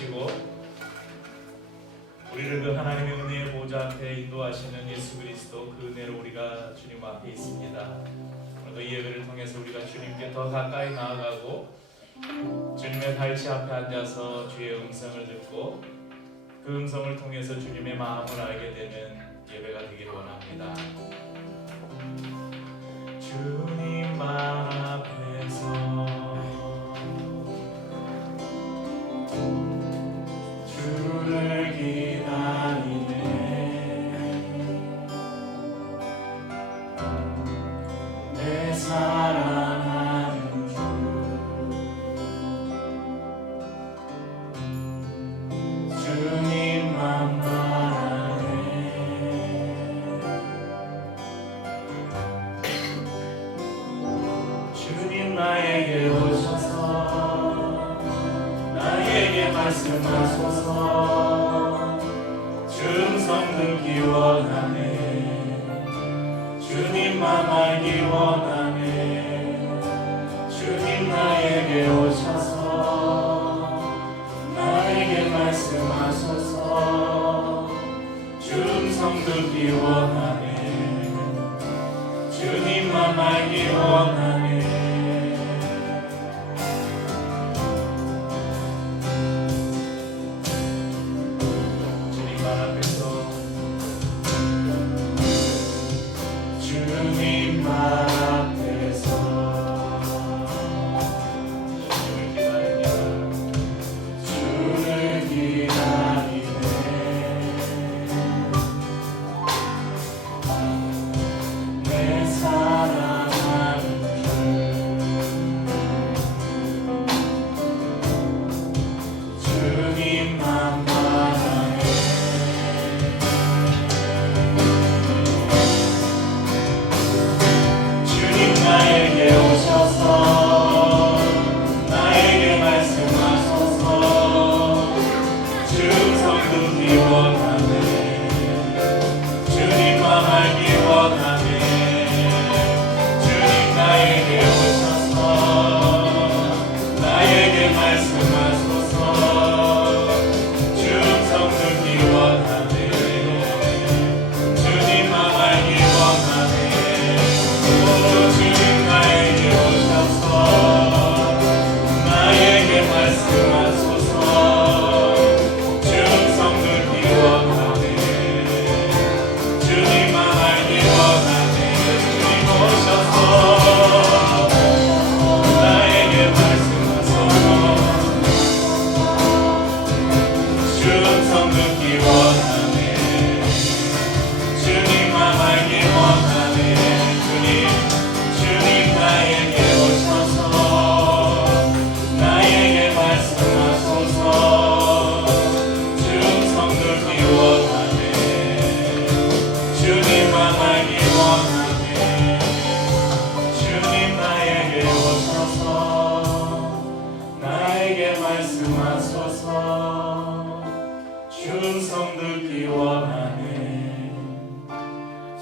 하시고 우리를 그 하나님의 은혜의 보좌 앞에 인도하시는 예수 그리스도 그 은혜로 우리가 주님 앞에 있습니다. 오늘도 이 예배를 통해서 우리가 주님께 더 가까이 나아가고 주님의 발치 앞에 앉아서 주의 음성을 듣고 그 음성을 통해서 주님의 마음을 알게 되는 예배가 되기를 원합니다. 주님 앞에서 주를 기다리네. 내 사랑하는 주 주님만 바라네. 주님 나에게 오셔서 나에게 말씀하소서. 주 음성 듣기 원하네. 주님만 알기 원하네. 주님 나에게 오셔서 나에게 말씀하소서. 주 음성 듣기 원하네. 주님만 알기 원하네.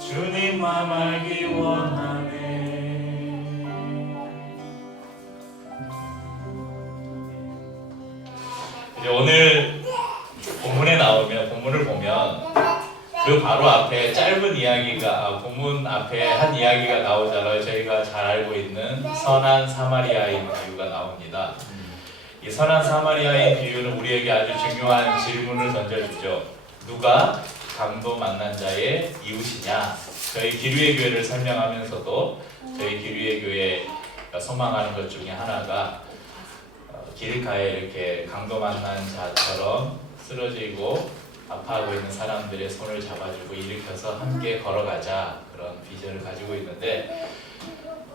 주님만 알기 원하네. 이제 오늘 본문에 나오면 본문을 보면 그 바로 앞에 짧은 이야기가 본문 앞에 한 이야기가 나오잖아요. 저희가 잘 알고 있는 선한 사마리아인 비유가 나옵니다. 이 선한 사마리아인 비유는 우리에게 아주 중요한 질문을 던져주죠. 누가 강도 만난 자의 이웃이냐? 저희 기류의 교회를 설명하면서도 저희 기류의 교회 소망하는 것 중에 하나가 길가에 이렇게 강도 만난 자처럼 쓰러지고 아파하고 있는 사람들의 손을 잡아주고 일으켜서 함께 걸어가자, 그런 비전을 가지고 있는데,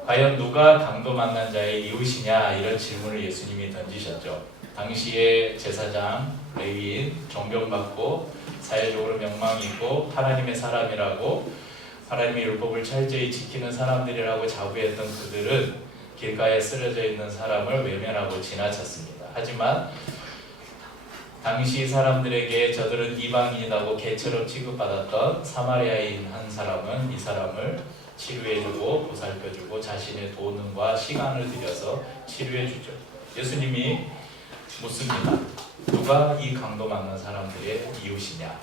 과연 누가 강도 만난 자의 이웃이냐, 이런 질문을 예수님이 던지셨죠. 당시에 제사장, 레위인, 존경받고 사회적으로 명망이 있고 하나님의 사람이라고, 하나님의 율법을 철저히 지키는 사람들이라고 자부했던 그들은 길가에 쓰러져 있는 사람을 외면하고 지나쳤습니다. 하지만 당시 사람들에게 저들은 이방인이라고 개처럼 취급받았던 사마리아인 한 사람은 이 사람을 치료해주고 보살펴주고 자신의 돈과 시간을 들여서 치료해주죠. 예수님이 묻습니다. 누가 이 강도 만난 사람들의 이웃이냐?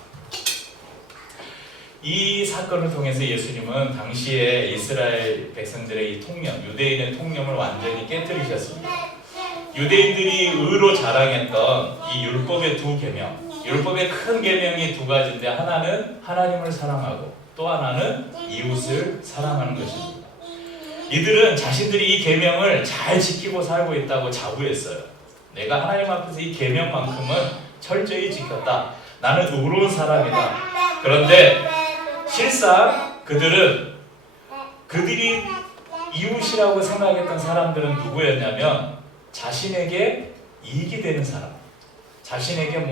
이 사건을 통해서 예수님은 당시에 이스라엘 백성들의 이 통념, 유대인의 통념을 완전히 깨뜨리셨습니다. 유대인들이 의로 자랑했던 이 율법의 두 계명, 율법의 큰 계명이 두 가지인데 하나는 하나님을 사랑하고 또 하나는 이웃을 사랑하는 것입니다. 이들은 자신들이 이 계명을 잘 지키고 살고 있다고 자부했어요. 내가 하나님 앞에서 이 계명만큼은 철저히 지켰다. 나는 의로운 사람이다. 그런데 실상 그들이 이웃이라고 생각했던 사람들은 누구였냐면 자신에게 이익이 되는 사람, 자신에게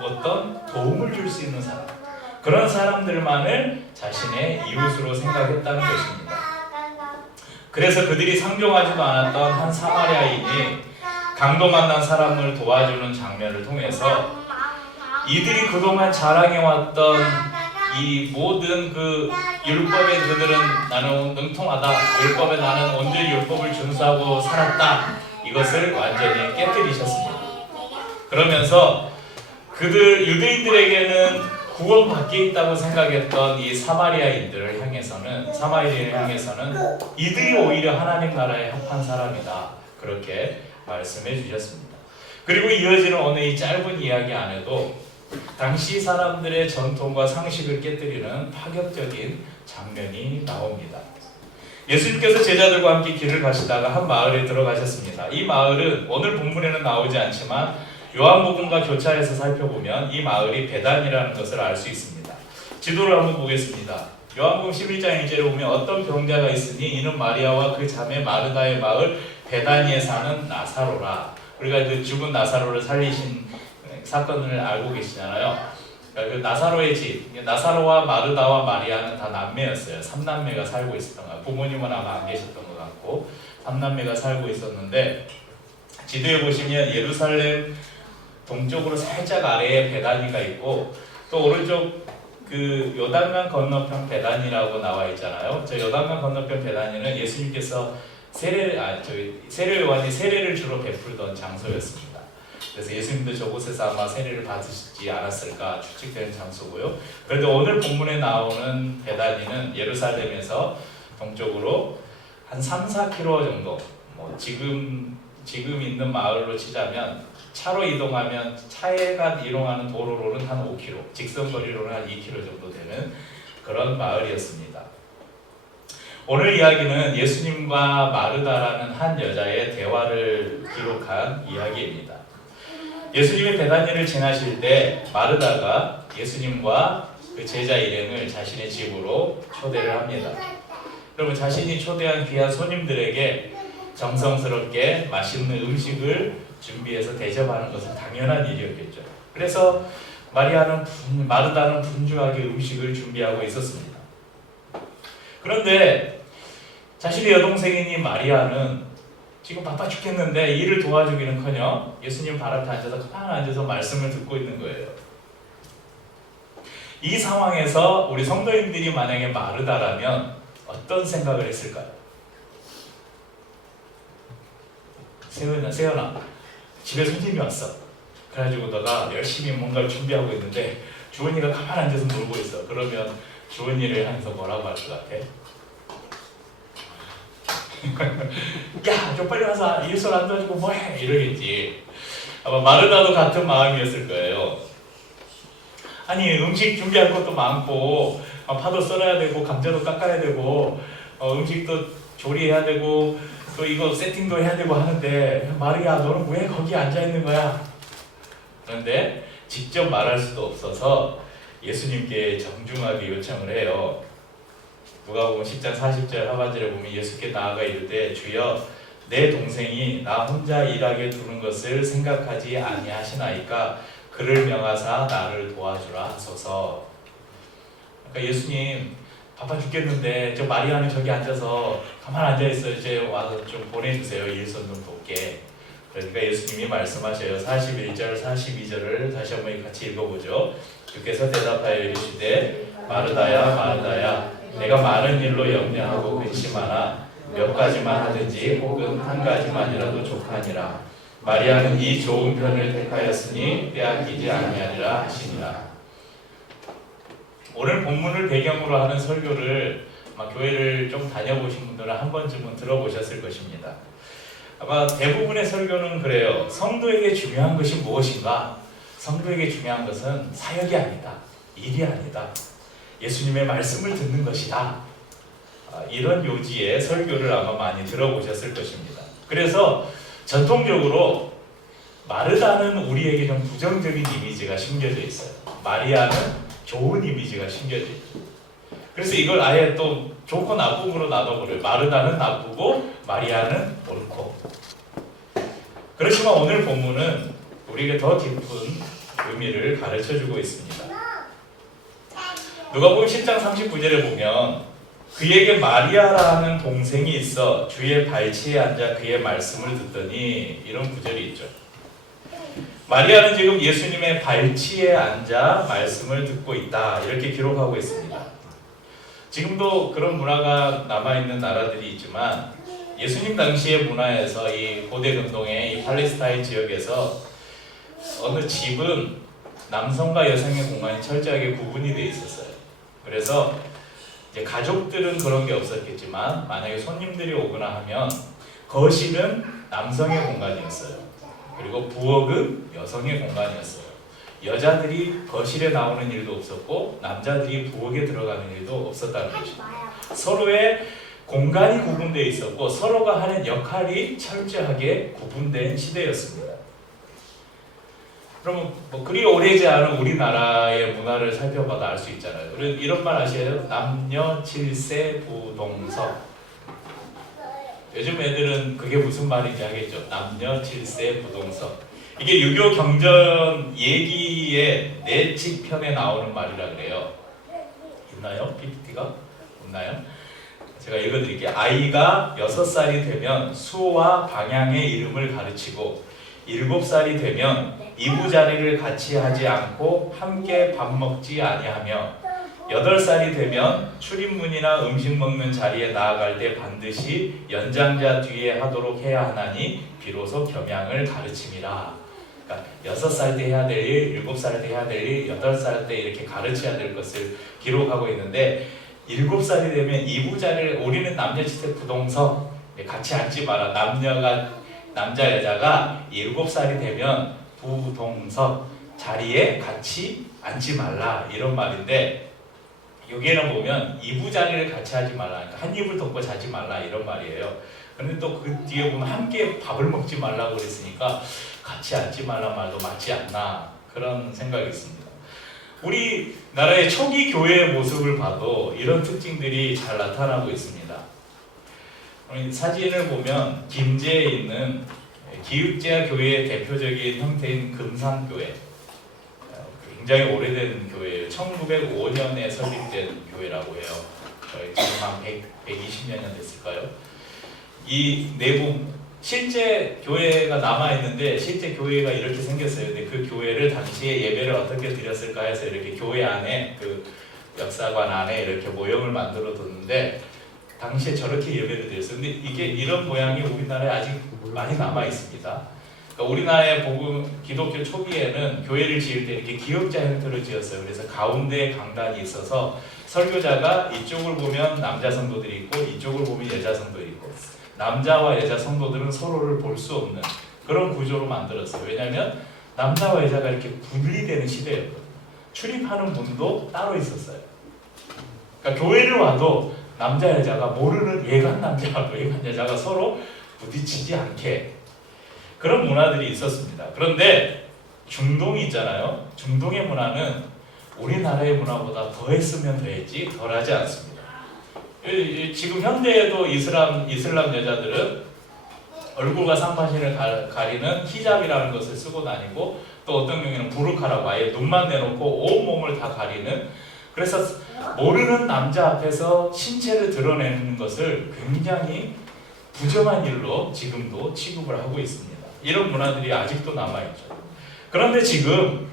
어떤 도움을 줄 수 있는 사람, 그런 사람들만을 자신의 이웃으로 생각했다는 것입니다. 그래서 그들이 상종하지도 않았던 한 사마리아인이 강도 만난 사람을 도와주는 장면을 통해서 이들이 그동안 자랑해왔던 이 모든 그 율법에 그들은 나는 능통하다, 율법에 나는 온전히 율법을 준수하고 살았다, 이것을 완전히 깨뜨리셨습니다. 그러면서 그들 유대인들에게는 구원 밖에 있다고 생각했던 이 사마리아인을 향해서는 이들이 오히려 하나님 나라에 합한 사람이다, 그렇게 말씀해 주셨습니다. 그리고 이어지는 오늘 이 짧은 이야기 안에도 당시 사람들의 전통과 상식을 깨뜨리는 파격적인 장면이 나옵니다. 예수님께서 제자들과 함께 길을 가시다가 한 마을에 들어가셨습니다. 이 마을은 오늘 본문에는 나오지 않지만 요한복음과 교차해서 살펴보면 이 마을이 베단이라는 것을 알 수 있습니다. 지도를 한번 보겠습니다. 요한복음 11장 1절에 보면 어떤 병자가 있으니 이는 마리아와 그 자매 마르다의 마을 베다니에 사는 나사로라. 우리가 그 죽은 나사로를 살리신 사건을 알고 계시잖아요. 그러니까 그 나사로의 집, 나사로와 마르다와 마리아는 다 남매였어요. 3남매가 살고 있었던 거예요. 부모님은 아마 안 계셨던 것 같고 3남매가 살고 있었는데, 지도에 보시면 예루살렘 동쪽으로 살짝 아래에 베다니가 있고 또 오른쪽 그 요단강 건너편 베다니라고 나와 있잖아요. 저 요단강 건너편 베다니는 예수님께서 세례 요한이 세례를 주로 베풀던 장소였습니다. 그래서 예수님도 저곳에서 아마 세례를 받으시지 않았을까 추측되는 장소고요. 그런데 오늘 본문에 나오는 베다니는 예루살렘에서 동쪽으로 한 3-4km 정도, 지금 있는 마을로 치자면 차로 이동하면 차가 이동하는 도로로는 한 5km, 직선거리로는 한 2km 정도 되는 그런 마을이었습니다. 오늘 이야기는 예수님과 마르다라는 한 여자의 대화를 기록한 이야기입니다. 예수님이 베다니를 지나실 때 마르다가 예수님과 그 제자 일행을 자신의 집으로 초대를 합니다. 그러면 자신이 초대한 귀한 손님들에게 정성스럽게 맛있는 음식을 준비해서 대접하는 것은 당연한 일이었겠죠. 그래서 마르다는 분주하게 음식을 준비하고 있었습니다. 그런데 자신의 여동생인 마리아는 지금 바빠 죽겠는데 일을 도와주기는커녕 예수님 발 앞에 앉아서 가만히 앉아서 말씀을 듣고 있는 거예요. 이 상황에서 우리 성도님들이 만약에 마르다라면 어떤 생각을 했을까요? 세연아, 집에 손님이 왔어. 그래가지고 너가 열심히 뭔가를 준비하고 있는데 주원이가 가만히 앉아서 놀고 있어. 그러면 주원이를 하면서 뭐라고 할 것 같아? 야, 좀 빨리 와서 일손 안 도와주고 뭐해? 이러겠지. 아마 마르다도 같은 마음이었을 거예요. 아니, 음식 준비할 것도 많고 파도 썰어야 되고 감자도 깎아야 되고 음식도 조리해야 되고 또 이거 세팅도 해야 되고 하는데 마리아, 너는 왜 거기 앉아 있는 거야? 그런데 직접 말할 수도 없어서 예수님께 정중하게 요청을 해요. 누가복음 10장 40절 하반절에 보면 예수께 나아가 이르되 주여, 내 동생이 나 혼자 일하게 두는 것을 생각하지 아니하시나이까 그를 명하사 나를 도와주라 하소서. 그러니까 예수님, 바빠 죽겠는데 저 마리아는 저기 앉아서 가만히 앉아있어요. 이제 와서 좀 보내주세요. 일손 좀 돕게. 그러니까 예수님이 말씀하셔요. 41절 42절을 다시 한번 같이 읽어보죠. 주께서 대답하여 이르시되 마르다야 마르다야, 내가 많은 일로 염려하고 근심하나 몇 가지만 하든지 혹은 한 가지만이라도 족하니라. 마리아는 이 좋은 편을 택하였으니 빼앗기지 아니하리라 하시니라. 오늘 본문을 배경으로 하는 설교를 아마 교회를 좀 다녀보신 분들은 한 번쯤은 들어보셨을 것입니다. 아마 대부분의 설교는 그래요. 성도에게 중요한 것이 무엇인가? 성도에게 중요한 것은 사역이 아니다. 일이 아니다. 예수님의 말씀을 듣는 것이다. 이런 요지의 설교를 아마 많이 들어보셨을 것입니다. 그래서 전통적으로 마르다는 우리에게 좀 부정적인 이미지가 심겨져 있어요. 마리아는 좋은 이미지가 심겨져 있죠. 그래서 이걸 아예 또 좋고 나쁨으로 나눠버려요. 마르다는 나쁘고 마리아는 옳고. 그렇지만 오늘 본문은 우리에게 더 깊은 의미를 가르쳐주고 있습니다. 누가복음 10장 39절에 보면 그에게 마리아라는 동생이 있어 주의 발치에 앉아 그의 말씀을 듣더니 이런 구절이 있죠. 마리아는 지금 예수님의 발치에 앉아 말씀을 듣고 있다 이렇게 기록하고 있습니다. 지금도 그런 문화가 남아있는 나라들이 있지만 예수님 당시의 문화에서 이 고대 근동의 이 팔레스타인 지역에서 어느 집은 남성과 여성의 공간이 철저하게 구분이 되어 있었어요. 그래서 이제 가족들은 그런 게 없었겠지만 만약에 손님들이 오거나 하면 거실은 남성의 공간이었어요. 그리고 부엌은 여성의 공간이었어요. 여자들이 거실에 나오는 일도 없었고 남자들이 부엌에 들어가는 일도 없었다는 것이죠. 서로의 공간이 구분되어 있었고 서로가 하는 역할이 철저하게 구분된 시대였습니다. 그러면 그리 오래지 않은 우리나라의 문화를 살펴봐도 알 수 있잖아요. 이런 말 아시나요? 남녀 칠세 부동서. 요즘 애들은 그게 무슨 말인지 하겠죠. 남녀 칠세 부동서. 이게 유교 경전 얘기의 내칙편에 나오는 말이라 그래요. 있나요? PPT가? 없나요? 제가 읽어드릴게요. 아이가 6살이 되면 수와 방향의 이름을 가르치고 7살이 되면 이부자리를 같이 하지 않고 함께 밥 먹지 아니하며 8살이 되면 출입문이나 음식 먹는 자리에 나아갈 때 반드시 연장자 뒤에 하도록 해야 하나니 비로소 겸양을 가르침이라. 그러니까 6살 때 해야 될 일, 7살 때 해야 될 일, 8살 때 이렇게 가르쳐야 될 것을 기록하고 있는데 7살이 되면 이부자리를 우리는 남녀지대 부동서 같이 앉지 마라. 남자 여자가 7살이 되면 부동석 자리에 같이 앉지 말라 이런 말인데 여기에는 보면 이부자리를 같이 하지 말라. 그러니까 한 입을 덮고 자지 말라 이런 말이에요. 그런데 또 그 뒤에 보면 함께 밥을 먹지 말라고 그랬으니까 같이 앉지 말라 말도 맞지 않나 그런 생각이 있습니다. 우리나라의 초기 교회의 모습을 봐도 이런 특징들이 잘 나타나고 있습니다. 사진을 보면 김제에 있는 기읒제야 교회의 대표적인 형태인 금산교회, 굉장히 오래된 교회예요. 1905년에 설립된 교회라고 해요. 지금 한 120여 년 됐을까요? 이 내부 실제 교회가 남아있는데 실제 교회가 이렇게 생겼어요. 근데 그 교회를 당시에 예배를 어떻게 드렸을까 해서 이렇게 교회 안에 그 역사관 안에 이렇게 모형을 만들어 뒀는데 당시에 저렇게 예배를 드렸어요. 근데 이게 이런 모양이 우리나라에 아직 많이 남아 있습니다. 그러니까 우리나라의 복음 기독교 초기에는 교회를 지을 때 이렇게 기역자 형태로 지었어요. 그래서 가운데 강단이 있어서 설교자가 이쪽을 보면 남자 성도들이 있고 이쪽을 보면 여자 성도들이 있고 남자와 여자 성도들은 서로를 볼 수 없는 그런 구조로 만들었어요. 왜냐하면 남자와 여자가 이렇게 분리되는 시대였거든요. 출입하는 문도 따로 있었어요. 그러니까 교회를 와도 남자 여자가 모르는 외간 남자와 외간 여자가 서로 부딪히지 않게 그런 문화들이 있었습니다. 그런데 중동이 있잖아요. 중동의 문화는 우리나라의 문화보다 더했으면 더했지 덜하지 않습니다. 지금 현대에도 이슬람 여자들은 얼굴과 상반신을 가리는 히잡이라는 것을 쓰고 다니고 또 어떤 경우에는 부르카라고 아예 눈만 내놓고 온 몸을 다 가리는 그래서 모르는 남자 앞에서 신체를 드러내는 것을 굉장히 부정한 일로 지금도 취급을 하고 있습니다. 이런 문화들이 아직도 남아있죠. 그런데 지금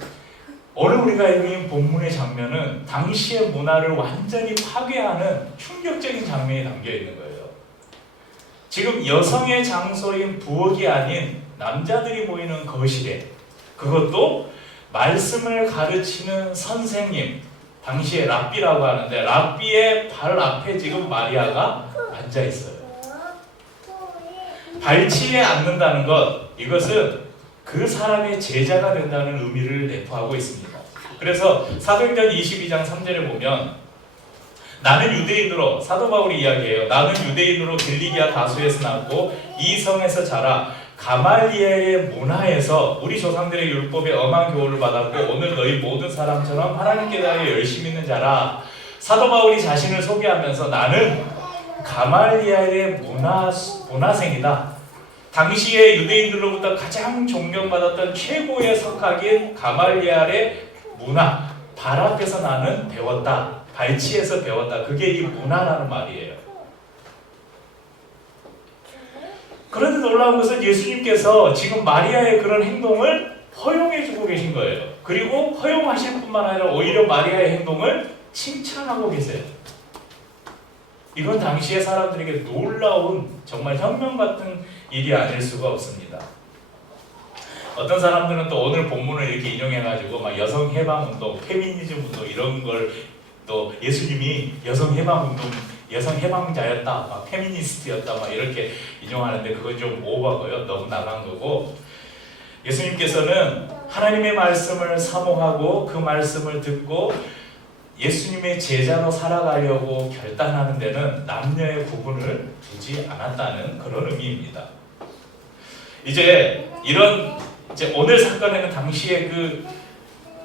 오늘 우리가 읽은 본문의 장면은 당시의 문화를 완전히 파괴하는 충격적인 장면이 담겨 있는 거예요. 지금 여성의 장소인 부엌이 아닌 남자들이 모이는 거실에, 그것도 말씀을 가르치는 선생님, 당시에 랍비라고 하는데 랍비의 발 앞에 지금 마리아가 앉아 있어요. 발치에 앉는다는 것, 이것은 그 사람의 제자가 된다는 의미를 내포하고 있습니다. 그래서 사도행전 22장 3절에 보면 나는 유대인으로, 사도 바울이 이야기해요. 나는 유대인으로 길리기아 다수에서 낳고 이 성에서 자라 가말리엘의 문화에서 우리 조상들의 율법에 엄한 교훈을 받았고 오늘 너희 모든 사람처럼 하나님께 대하여 열심히 있는 자라. 사도 바울이 자신을 소개하면서 나는 가말리엘의 문화생이다. 당시에 유대인들로부터 가장 존경받았던 최고의 석학인 가말리엘의 문화, 발 앞에서 나는 배웠다. 발치에서 배웠다. 그게 이 문화라는 말이에요. 그런데 놀라운 것은 예수님께서 지금 마리아의 그런 행동을 허용해주고 계신 거예요. 그리고 허용하실 뿐만 아니라 오히려 마리아의 행동을 칭찬하고 계세요. 이건 당시의 사람들에게 놀라운 정말 혁명 같은 일이 아닐 수가 없습니다. 어떤 사람들은 또 오늘 본문을 이렇게 인용해가지고 막 여성 해방 운동, 페미니즘 운동 이런 걸 또 예수님이 여성 해방 운동, 여성 해방자였다, 막 페미니스트였다, 막 이렇게 인용하는데 그건 좀 오버고요. 너무 나간 거고, 예수님께서는 하나님의 말씀을 사모하고 그 말씀을 듣고 예수님의 제자로 살아가려고 결단하는 데는 남녀의 구분을 두지 않았다는 그런 의미입니다. 이제 오늘 사건에는 당시에 그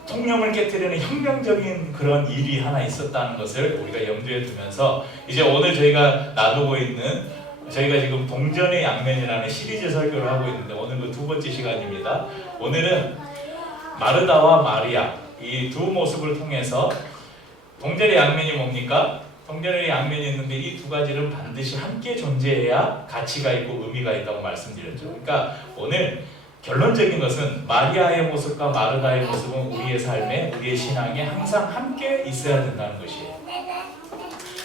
통념을 깨뜨리는 혁명적인 그런 일이 하나 있었다는 것을 우리가 염두에 두면서 이제 오늘 저희가 나누고 있는, 저희가 지금 동전의 양면이라는 시리즈 설교를 하고 있는데 오늘 그 두 번째 시간입니다. 오늘은 마르다와 마리아 이 두 모습을 통해서 동전의 양면이 뭡니까? 동전의 양면이 있는데 이 두 가지는 반드시 함께 존재해야 가치가 있고 의미가 있다고 말씀드렸죠. 그러니까 오늘 결론적인 것은 마리아의 모습과 마르다의 모습은 우리의 삶에, 우리의 신앙에 항상 함께 있어야 된다는 것이에요.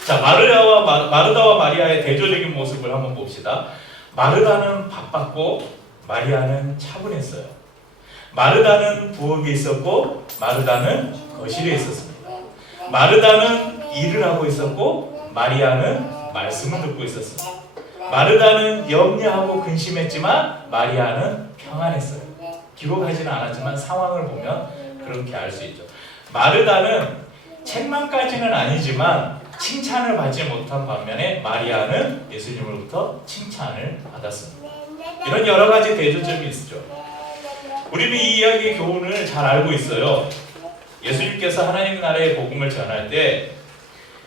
자, 마르다와 마리아의 대조적인 모습을 한번 봅시다. 마르다는 바빴고 마리아는 차분했어요. 마르다는 부엌에 있었고 마르다는 거실에 있었습니다. 마르다는 일을 하고 있었고 마리아는 말씀을 듣고 있었습니다. 마르다는 염려하고 근심했지만 마리아는 평안했어요. 기록하지는 않았지만 상황을 보면 그렇게 알 수 있죠. 마르다는 책망까지는 아니지만 칭찬을 받지 못한 반면에 마리아는 예수님으로부터 칭찬을 받았습니다. 이런 여러 가지 대조점이 있죠. 우리는 이 이야기의 교훈을 잘 알고 있어요. 예수님께서 하나님 나라의 복음을 전할 때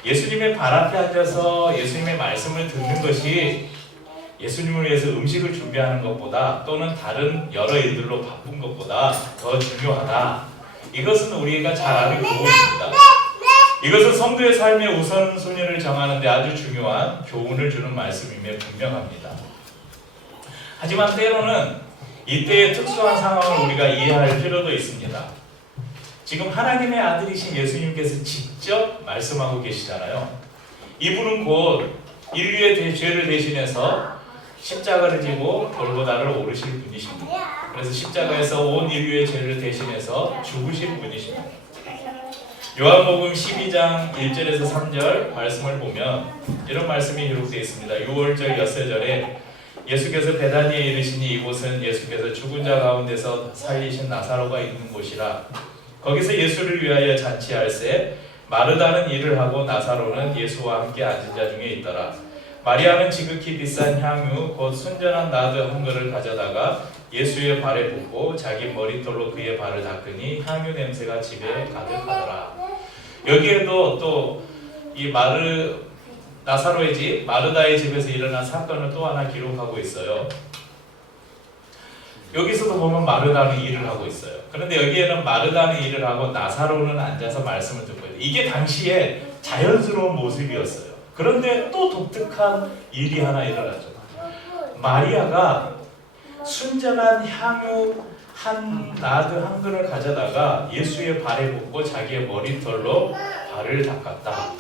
예수님의 발 앞에 앉아서 예수님의 말씀을 듣는 것이 예수님을 위해서 음식을 준비하는 것보다 또는 다른 여러 일들로 바쁜 것보다 더 중요하다. 이것은 우리가 잘 아는 교훈입니다. 이것은 성도의 삶의 우선순위를 정하는 데 아주 중요한 교훈을 주는 말씀임에 분명합니다. 하지만 때로는 이때의 특수한 상황을 우리가 이해할 필요도 있습니다. 지금 하나님의 아들이신 예수님께서 직접 말씀하고 계시잖아요. 이분은 곧 인류의 죄를 대신해서 십자가를 지고 골고다를 오르실 분이십니다. 그래서 십자가에서 온 인류의 죄를 대신해서 죽으신 분이십니다. 요한복음 12장 1절에서 3절 말씀을 보면 이런 말씀이 기록되어 있습니다. 6월절 엿새절에 예수께서 베다니에 이르시니 이곳은 예수께서 죽은 자 가운데서 살리신 나사로가 있는 곳이라. 거기서 예수를 위하여 잔치할새 마르다는 일을 하고 나사로는 예수와 함께 앉은 자 중에 있더라. 마리아는 지극히 비싼 향유 곧 순전한 나드 한 그릇을 가져다가 예수의 발에 붓고 자기 머리털로 그의 발을 닦으니 향유 냄새가 집에 가득하더라. 여기에도 또 이 나사로의 집 마르다의 집에서 일어난 사건을 또 하나 기록하고 있어요. 여기서도 보면 마르다는 일을 하고 있어요. 그런데 여기에는 마르다는 일을 하고 나사로는 앉아서 말씀을 듣고 있어요. 이게 당시에 자연스러운 모습이었어요. 그런데 또 독특한 일이 하나 일어나죠. 마리아가 순전한 향유 나드 한 그릇을 가져다가 예수의 발에 붓고 자기의 머리털로 발을 닦았다.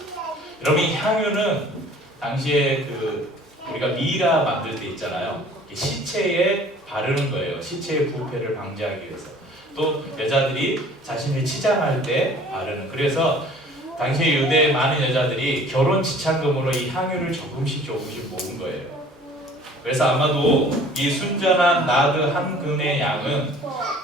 여러분, 이 향유는 당시에 우리가 미라 만들 때 있잖아요. 시체에 바르는 거예요. 시체의 부패를 방지하기 위해서. 또 여자들이 자신을 치장할 때 바르는. 그래서 당시에 유대의 많은 여자들이 결혼 지참금으로 이 향유를 조금씩 모은 거예요. 그래서 아마도 이 순전한 나드 한 근의 양은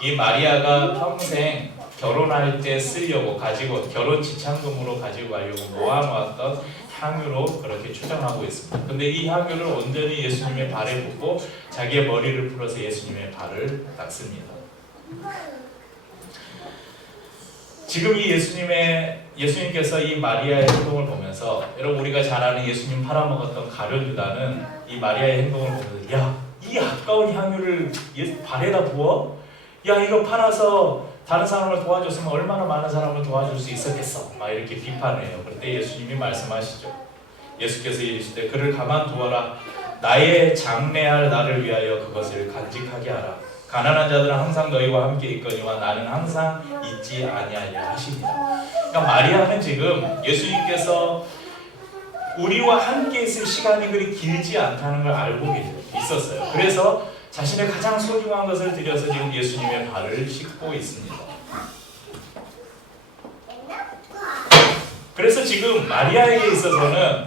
이 마리아가 평생 결혼할 때 쓰려고 가지고 결혼 지참금으로 가지고 가려고 모아놓았던 향유로 그렇게 추정하고 있습니다. 근데 이 향유를 온전히 예수님의 발에 붓고 자기의 머리를 풀어서 예수님의 발을 닦습니다. 지금 이 예수님께서 이 마리아의 행동을 보면서, 여러분 우리가 잘 아는 예수님 팔아먹었던 가룟 유다는 이 마리아의 행동을 보면서, 야, 이 아까운 향유를 발에다 부어? 야, 이거 팔아서 다른 사람을 도와줬으면 얼마나 많은 사람을 도와줄 수 있었겠어, 막 이렇게 비판해요. 그런데 예수님이 말씀하시죠. 예수께서 이르시되 그를 가만두어라. 나의 장래할 나를 위하여 그것을 간직하게 하라. 가난한 자들은 항상 너희와 함께 있거니와 나는 항상 있지 아니하리라 하십니다. 그러니까 마리아는 지금 예수님께서 우리와 함께 있을 시간이 그리 길지 않다는 걸 알고 있었어요. 그래서 자신의 가장 소중한 것을 들여서 지금 예수님의 발을 씻고 있습니다. 그래서 지금 마리아에게 있어서는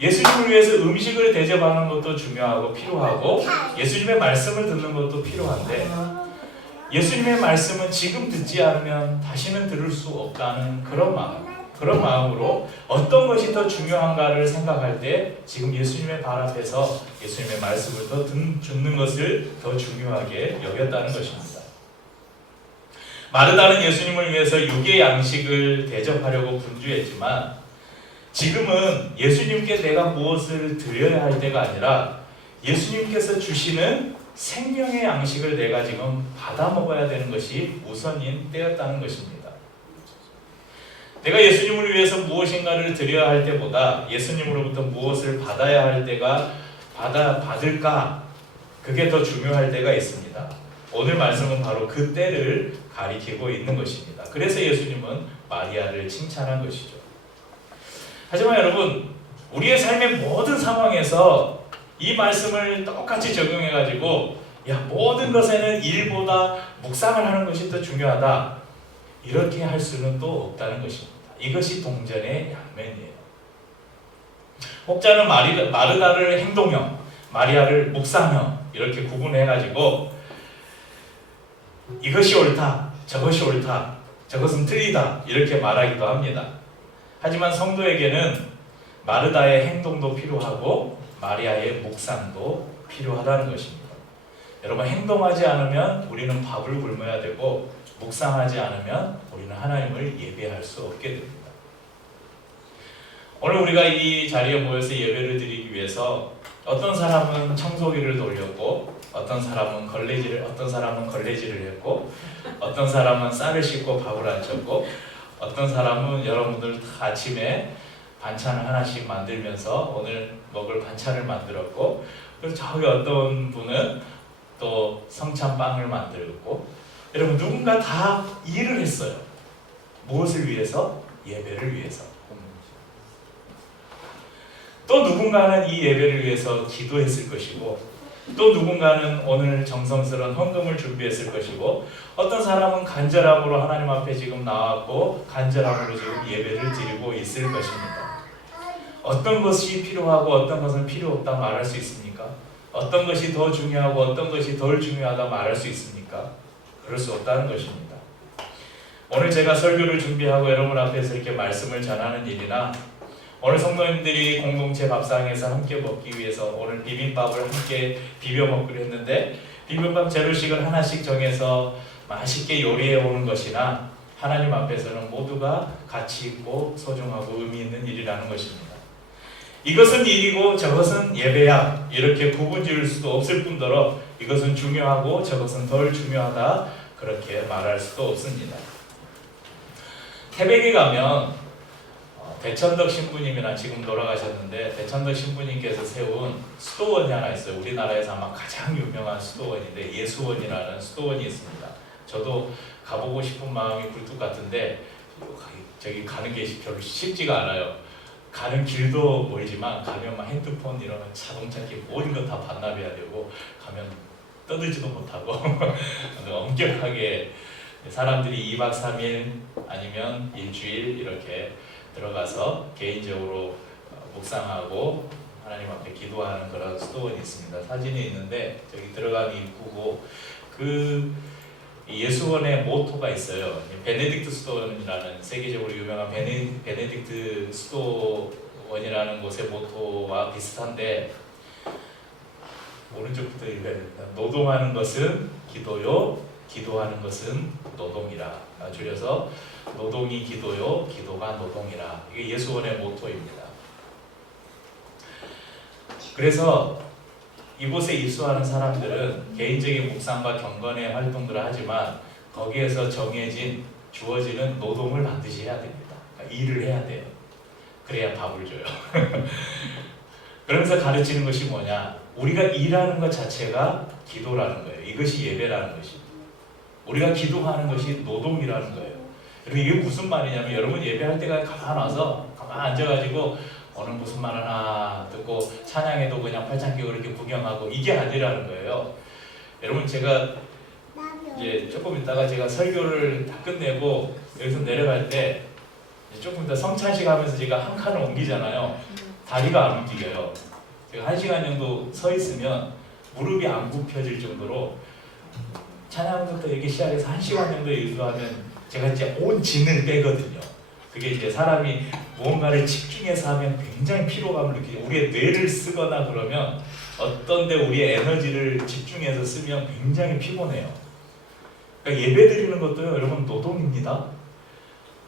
예수님을 위해서 음식을 대접하는 것도 중요하고 필요하고 예수님의 말씀을 듣는 것도 필요한데, 예수님의 말씀은 지금 듣지 않으면 다시는 들을 수 없다는 그런 마음으로 어떤 것이 더 중요한가를 생각할 때 지금 예수님의 발 앞에서 예수님의 말씀을 더 듣는 것을 더 중요하게 여겼다는 것입니다. 마르다는 예수님을 위해서 육의 양식을 대접하려고 분주했지만 지금은 예수님께 내가 무엇을 드려야 할 때가 아니라 예수님께서 주시는 생명의 양식을 내가 지금 받아 먹어야 되는 것이 우선인 때였다는 것입니다. 내가 예수님을 위해서 무엇인가를 드려야 할 때보다 예수님으로부터 무엇을 받아야 할 때가 받을까, 그게 더 중요할 때가 있습니다. 오늘 말씀은 바로 그 때를 가리키고 있는 것입니다. 그래서 예수님은 마리아를 칭찬한 것이죠. 하지만 여러분, 우리의 삶의 모든 상황에서 이 말씀을 똑같이 적용해가지고 모든 것에는 일보다 묵상을 하는 것이 더 중요하다, 이렇게 할 수는 또 없다는 것입니다. 이것이 동전의 양면이에요. 혹자는 마르다를 행동형, 마리아를 묵상형 이렇게 구분해가지고 이것이 옳다, 저것이 옳다, 저것은 틀리다 이렇게 말하기도 합니다. 하지만 성도에게는 마르다의 행동도 필요하고 마리아의 묵상도 필요하다는 것입니다. 여러분, 행동하지 않으면 우리는 밥을 굶어야 되고 묵상하지 않으면 우리는 하나님을 예배할 수 없게 됩니다. 오늘 우리가 이 자리에 모여서 예배를 드리기 위해서 어떤 사람은 청소기를 돌렸고 어떤 사람은 걸레질을 했고 어떤 사람은 쌀을 씻고 밥을 안쳤고 어떤 사람은 여러분들 다 아침에 반찬을 하나씩 만들면서 오늘 먹을 반찬을 만들었고, 그리고 저기 어떤 분은 또 성찬빵을 만들었고, 여러분 누군가 다 일을 했어요. 무엇을 위해서? 예배를 위해서. 또 누군가는 이 예배를 위해서 기도했을 것이고, 또 누군가는 오늘 정성스러운 헌금을 준비했을 것이고, 어떤 사람은 간절함으로 하나님 앞에 지금 나왔고 간절함으로 지금 예배를 드리고 있을 것입니다. 어떤 것이 필요하고 어떤 것은 필요 없다 말할 수 있습니까? 어떤 것이 더 중요하고 어떤 것이 덜 중요하다 말할 수 있습니까? 그럴 수 없다는 것입니다. 오늘 제가 설교를 준비하고 여러분 앞에서 이렇게 말씀을 전하는 일이나 오늘 성도님들이 공동체 밥상에서 함께 먹기 위해서 오늘 비빔밥을 함께 비벼 먹기로 했는데 비빔밥 재료식을 하나씩 정해서 맛있게 요리해 오는 것이나 하나님 앞에서는 모두가 가치 있고 소중하고 의미 있는 일이라는 것입니다. 이것은 일이고 저것은 예배야 이렇게 구분 지을 수도 없을 뿐더러 이것은 중요하고 저것은 덜 중요하다 그렇게 말할 수도 없습니다. 태백에 가면 대천덕 신부님이나 지금 돌아가셨는데 대천덕 신부님께서 세운 수도원이 하나 있어요. 우리나라에서 아마 가장 유명한 수도원인데 예수원이라는 수도원이 있습니다. 저도 가보고 싶은 마음이 굴뚝 같은데 저기 가는 게 별로 쉽지가 않아요. 가는 길도 멀지만 가면 막 핸드폰 이런 자동차기 모든 것 다 반납해야 되고 가면 떠들지도 못하고 엄격하게 사람들이 2박 3일 아니면 일주일 이렇게 들어가서 개인적으로 묵상하고 하나님 앞에 기도하는 그런 수도원이 있습니다. 사진이 있는데 저기 들어가는 입구고 그 예수원의 모토가 있어요. 베네딕트 수도원이라는 세계적으로 유명한 베네딕트 수도원이라는 곳의 모토와 비슷한데 오른쪽부터 읽어야 됩니다. 노동하는 것은 기도요, 기도하는 것은 노동이라. 줄여서 노동이 기도요, 기도가 노동이라. 이게 예수원의 모토입니다. 그래서 이곳에 입소하는 사람들은 개인적인 묵상과 경건의 활동들을 하지만 거기에서 정해진 주어지는 노동을 반드시 해야 됩니다. 그러니까 일을 해야 돼요. 그래야 밥을 줘요. 그러면서 가르치는 것이 뭐냐? 우리가 일하는 것 자체가 기도라는 거예요. 이것이 예배라는 것입니다. 우리가 기도하는 것이 노동이라는 거예요. 여러분 이게 무슨 말이냐면 여러분 예배할 때가 가만 와서 가만 앉아가지고 오늘 무슨 말 하나 듣고 찬양해도 그냥 팔짱 끼고 이렇게 구경하고 이게 아니라는 거예요. 여러분 제가 이제 조금 있다가 제가 설교를 다 끝내고 여기서 내려갈 때 조금 더 성찬식 하면서 제가 한 칸을 옮기잖아요. 다리가 안 움직여요. 제가 1시간 정도 서 있으면 무릎이 안 굽혀질 정도로 찬양부터 이렇게 시작해서 1시간 정도 일도하면 제가 이제 온 진을 빼거든요. 그게 이제 사람이 무언가를 집중해서 하면 굉장히 피로감을 느끼죠. 우리의 뇌를 쓰거나 그러면 어떤 데 우리의 에너지를 집중해서 쓰면 굉장히 피곤해요. 그러니까 예배 드리는 것도요, 여러분 노동입니다.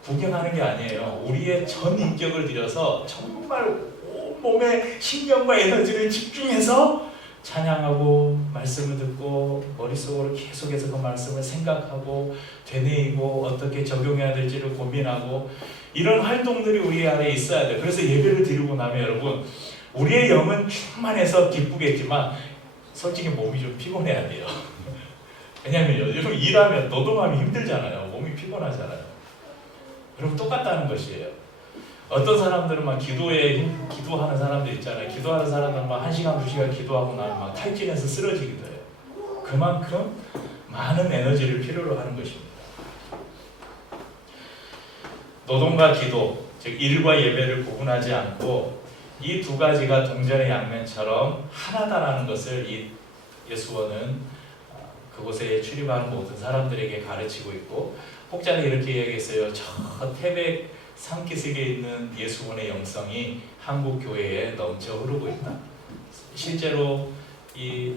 구경하는 게 아니에요. 우리의 전 인격을 들여서 정말 온몸의 신경과 에너지를 집중해서 찬양하고 말씀을 듣고 머릿속으로 계속해서 그 말씀을 생각하고 되뇌이고 어떻게 적용해야 될지를 고민하고 이런 활동들이 우리 안에 있어야 돼요. 그래서 예배를 드리고 나면 여러분 우리의 영은 충만해서 기쁘겠지만 솔직히 몸이 좀 피곤해야 돼요. 왜냐하면 요즘 일하면 노동하면 힘들잖아요. 몸이 피곤하잖아요. 여러분 똑같다는 것이에요. 어떤 사람들은 막 기도하는 사람들 있잖아요. 기도하는 사람들은 막 1시간, 2시간 기도하고 나면 막 탈진해서 쓰러지기도 해요. 그만큼 많은 에너지를 필요로 하는 것입니다. 노동과 기도, 즉 일과 예배를 구분하지 않고 이 두 가지가 동전의 양면처럼 하나다라는 것을 이 예수원은 그곳에 출입하는 모든 사람들에게 가르치고 있고 혹자는 이렇게 이야기했어요. 저 태백 산기슭에 있는 예수원의 영성이 한국 교회에 넘쳐 흐르고 있다. 실제로 이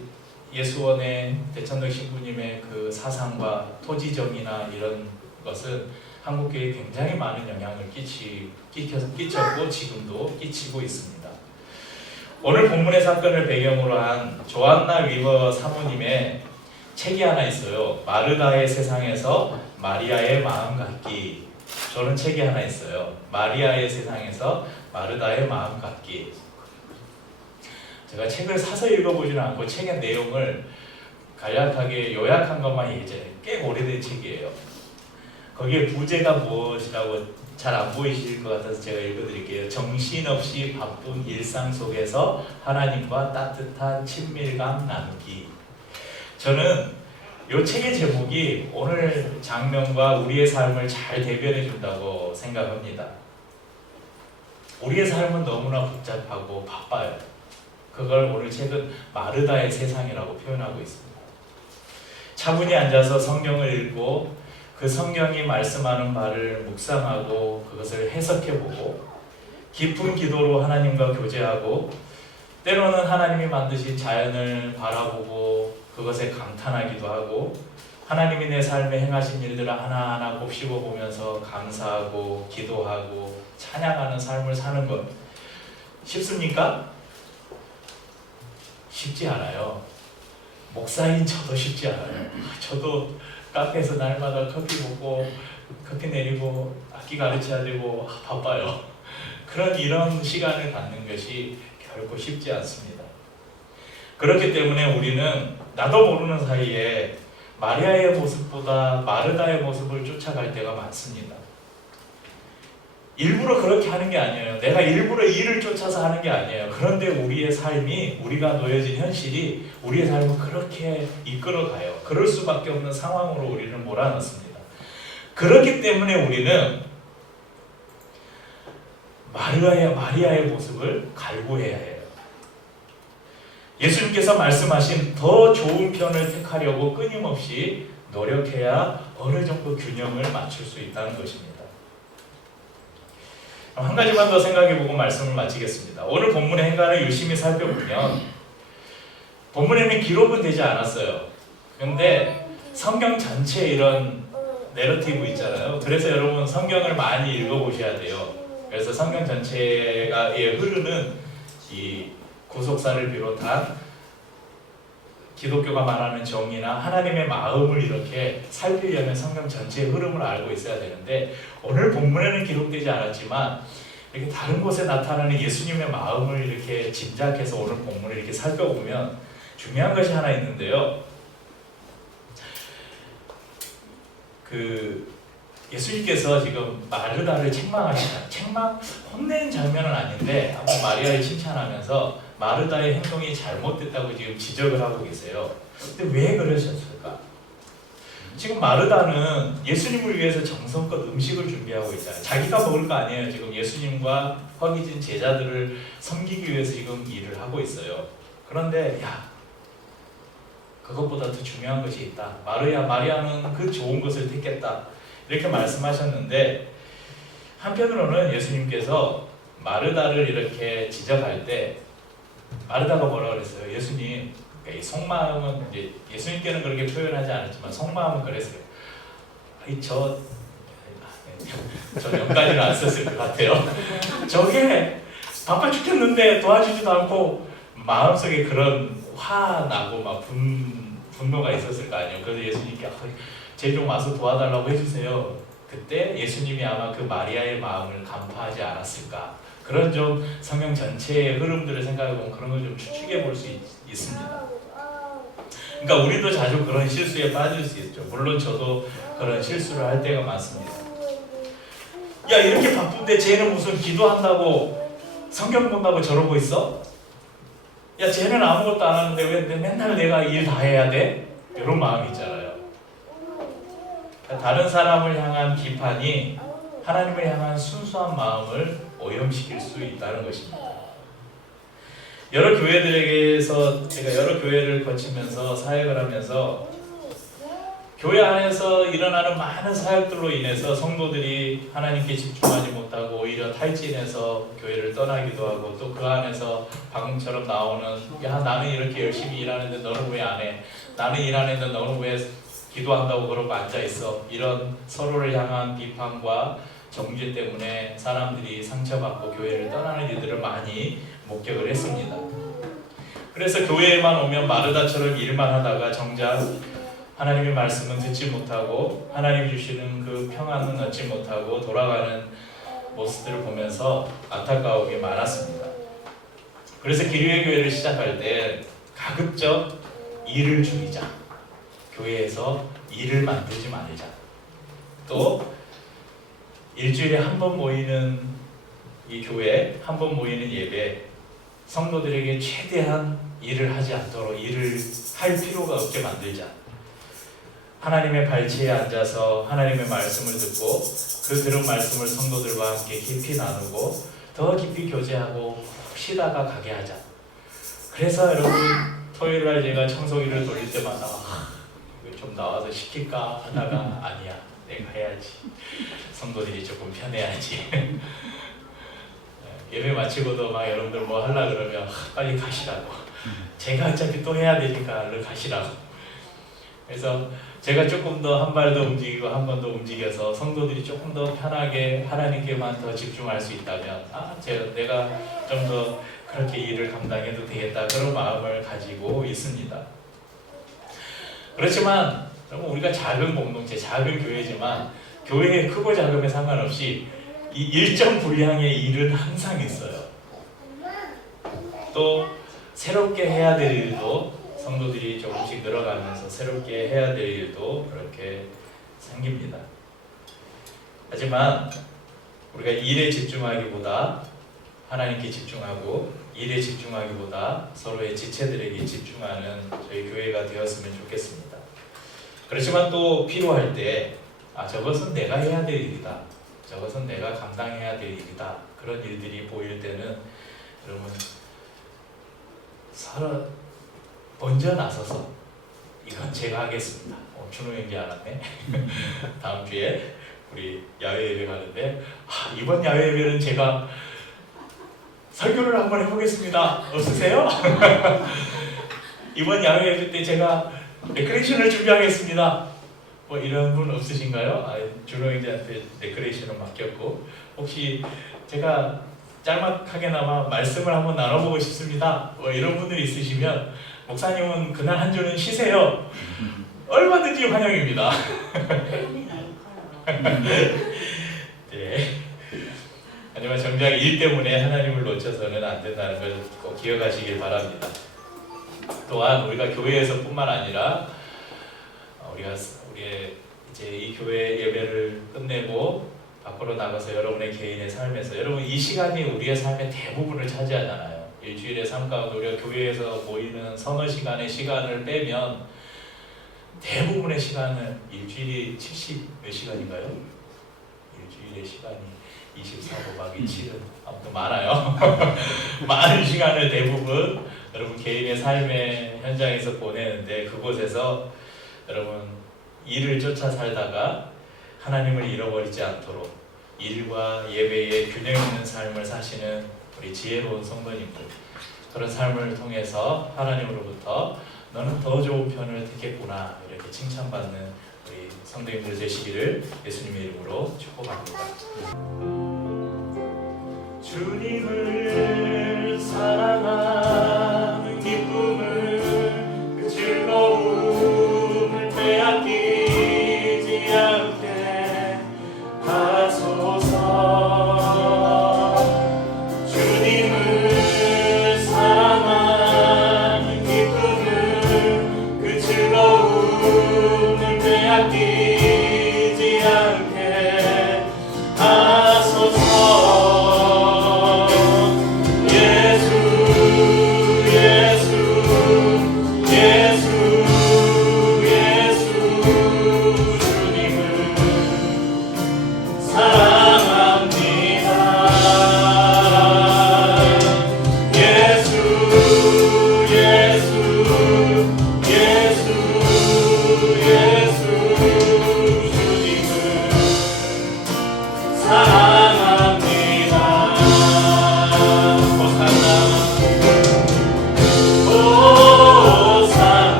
예수원의 대천동 신부님의 그 사상과 토지정의나 이런 것은 한국 교회에 굉장히 많은 영향을 끼쳤고 지금도 끼치고 있습니다. 오늘 본문의 사건을 배경으로 한 조안나 위버 사모님의 책이 하나 있어요. 마르다의 세상에서 마리아의 마음 갖기. 저는 책이 하나 있어요. 마리아의 세상에서 마르다의 마음 갖기. 제가 책을 사서 읽어보지는 않고 책의 내용을 간략하게 요약한 것만 예전에 꽤 오래된 책이에요. 거기에 부제가 무엇이라고 잘 안 보이실 것 같아서 제가 읽어드릴게요. 정신없이 바쁜 일상 속에서 하나님과 따뜻한 친밀감 나누기. 저는 이 책의 제목이 오늘 장면과 우리의 삶을 잘 대변해 준다고 생각합니다. 우리의 삶은 너무나 복잡하고 바빠요. 그걸 오늘 책은 마르다의 세상이라고 표현하고 있습니다. 차분히 앉아서 성경을 읽고 그 성경이 말씀하는 바를 묵상하고 그것을 해석해보고 깊은 기도로 하나님과 교제하고 때로는 하나님이 만드신 자연을 바라보고 그것에 감탄하기도 하고 하나님이 내 삶에 행하신 일들을 하나하나 곱씹어 보면서 감사하고 기도하고 찬양하는 삶을 사는 것 쉽습니까? 쉽지 않아요. 목사인 저도 쉽지 않아요. 저도 카페에서 날마다 커피 먹고 커피 내리고 악기 가르쳐야 되고 바빠요. 이런 시간을 갖는 것이 결코 쉽지 않습니다. 그렇기 때문에 우리는 나도 모르는 사이에 마리아의 모습보다 마르다의 모습을 쫓아갈 때가 많습니다. 일부러 그렇게 하는 게 아니에요. 내가 일부러 일을 쫓아서 하는 게 아니에요. 그런데 우리의 삶이, 우리가 놓여진 현실이 우리의 삶을 그렇게 이끌어가요. 그럴 수밖에 없는 상황으로 우리를 몰아넣습니다. 그렇기 때문에 우리는 마리아의 모습을 갈구해야 해요. 예수님께서 말씀하신 더 좋은 편을 택하려고 끊임없이 노력해야 어느 정도 균형을 맞출 수 있다는 것입니다. 한 가지만 더 생각해보고 말씀을 마치겠습니다. 오늘 본문의 행간을 유심히 살펴보면 본문에는 기록은 되지 않았어요. 그런데 성경 전체에 이런 내러티브 있잖아요. 그래서 여러분 성경을 많이 읽어보셔야 돼요. 그래서 성경 전체에 흐르는 이 구속사를 비롯한 기독교가 말하는 정의나 하나님의 마음을 이렇게 살피려면 성경 전체의 흐름을 알고 있어야 되는데, 오늘 본문에는 기록되지 않았지만 이렇게 다른 곳에 나타나는 예수님의 마음을 이렇게 짐작해서 오늘 본문을 이렇게 살펴보면 중요한 것이 하나 있는데요. 예수님께서 지금 마르다를 혼낸 장면은 아닌데 한번 마리아를 칭찬하면서 마르다의 행동이 잘못됐다고 지금 지적을 하고 계세요. 근데 왜 그러셨을까? 지금 마르다는 예수님을 위해서 정성껏 음식을 준비하고 있잖아요. 자기가 먹을 거 아니에요. 지금 예수님과 허기진 제자들을 섬기기 위해서 지금 일을 하고 있어요. 그런데 그것보다 더 중요한 것이 있다. 마리아는 그 좋은 것을 택했다. 이렇게 말씀하셨는데, 한편으로는 예수님께서 마르다를 이렇게 지적할 때 마르다가 뭐라고 그랬어요? 예수님, 이 속마음은 이제 예수님께는 그렇게 표현하지 않았지만 속마음은 그랬어요. 저 여기까지는 안 썼을 것 같아요. 저게 바빠 죽겠는데 도와주지도 않고 마음속에 그런 화나고 막 분노가 있었을 거 아니에요. 그래서 예수님께 쟤 좀 와서 도와달라고 해주세요. 그때 예수님이 아마 그 마리아의 마음을 간파하지 않았을까. 그런 좀 성경 전체의 흐름들을 생각해보면 그런 걸 좀 추측해 볼 수 있습니다. 그러니까 우리도 자주 그런 실수에 빠질 수 있죠. 물론 저도 그런 실수를 할 때가 많습니다. 야, 이렇게 바쁜데 쟤는 무슨 기도한다고 성경 본다고 저러고 있어? 야, 쟤는 아무것도 안 하는데 왜 맨날 내가 일 다 해야 돼? 이런 마음이 있잖아요. 다른 사람을 향한 비판이 하나님을 향한 순수한 마음을 오염시킬 수 있다는 것입니다. 여러 교회들에게서 제가 여러 교회를 거치면서 사역을 하면서 교회 안에서 일어나는 많은 사역들로 인해서 성도들이 하나님께 집중하지 못하고 오히려 탈진해서 교회를 떠나기도 하고, 또 그 안에서 방금처럼 나오는 나는 이렇게 열심히 일하는데 너는 왜 안 해? 나는 일하는데 너는 왜 기도한다고 그러고 앉아있어? 이런 서로를 향한 비판과 정죄 때문에 사람들이 상처받고 교회를 떠나는 일들을 많이 목격을 했습니다. 그래서 교회에만 오면 마르다처럼 일만 하다가 정작 하나님의 말씀은 듣지 못하고 하나님이 주시는 그 평안은 얻지 못하고 돌아가는 모습들을 보면서 안타까움이 많았습니다. 그래서 기류의 교회를 시작할 때 가급적 일을 줄이자. 교회에서 일을 만들지 말자. 또 일주일에 한 번 모이는 이 교회, 한 번 모이는 예배, 성도들에게 최대한 일을 하지 않도록 일을 할 필요가 없게 만들자. 하나님의 발치에 앉아서 하나님의 말씀을 듣고 그 들은 말씀을 성도들과 함께 깊이 나누고 더 깊이 교제하고 쉬다가 가게 하자. 그래서 여러분, 토요일날 제가 청소기를 돌릴 때마다 좀 나와서 시킬까 하다가 아니야, 내가 해야지. 성도들이 조금 편해야지. 예배 마치고도 막 여러분들 뭐 하려고 그러면 빨리 가시라고. 제가 어차피 또 해야 되니까 얼른 가시라고. 그래서 제가 조금 더 한 발 더 움직이고 한 번 더 움직여서 성도들이 조금 더 편하게 하나님께만 더 집중할 수 있다면 내가 좀 더 그렇게 일을 감당해도 되겠다, 그런 마음을 가지고 있습니다. 그렇지만 여러분, 우리가 작은 공동체, 작은 교회지만 교회의 크고 작음에 상관없이 이 일정 분량의 일은 항상 있어요. 또 새롭게 해야 될 일도 성도들이 조금씩 늘어가면서 새롭게 해야 될 일도 그렇게 생깁니다. 하지만 우리가 일에 집중하기보다 하나님께 집중하고 일에 집중하기보다 서로의 지체들에게 집중하는 저희 교회가 되었으면 좋겠습니다. 그렇지만 또 필요할 때 저것은 내가 해야 될 일이다. 저것은 내가 감당해야 될 일이다. 그런 일들이 보일 때는 여러분 서로 먼저 나서서 이건 제가 하겠습니다. 준호 형제 알았네. 다음 주에 우리 야외 예배 가는데 이번 야외 예배는 제가 설교를 한번 해보겠습니다. 없으세요? 이번 야외 예배 때 제가 데코레이션을 준비하겠습니다. 뭐 이런 분 없으신가요? 준호 형제한테 데코레이션을 맡겼고 혹시 제가 짤막하게나마 말씀을 한번 나눠보고 싶습니다. 뭐 이런 분들이 있으시면 목사님은 그날 한 주는 쉬세요. 얼마든지 환영입니다. 네. 하지만 정작 일 때문에 하나님을 놓쳐서는 안 된다는 걸 꼭 기억하시길 바랍니다. 또한 우리가 교회에서뿐만 아니라 우리의 이제 이 교회 예배를 끝내고 밖으로 나가서 여러분의 개인의 삶에서 여러분 이 시간이 우리의 삶의 대부분을 차지하잖아요. 일주일의 삶 가운데 우리가 교회에서 모이는 서너 시간의 시간을 빼면 대부분의 시간을 일주일이 70 몇 시간인가요? 일주일의 시간이 24 곱하기 7은 아무튼 많아요. 많은 시간을 대부분 여러분 개인의 삶의 현장에서 보내는데 그곳에서 여러분 일을 쫓아 살다가 하나님을 잃어버리지 않도록 일과 예배의 균형 있는 삶을 사시는 우리 지혜로운 성도님들 그런 삶을 통해서 하나님으로부터 너는 더 좋은 편을 택했구나 이렇게 칭찬받는 우리 성도님들 되시기를 예수님의 이름으로 축복합니다. 주님을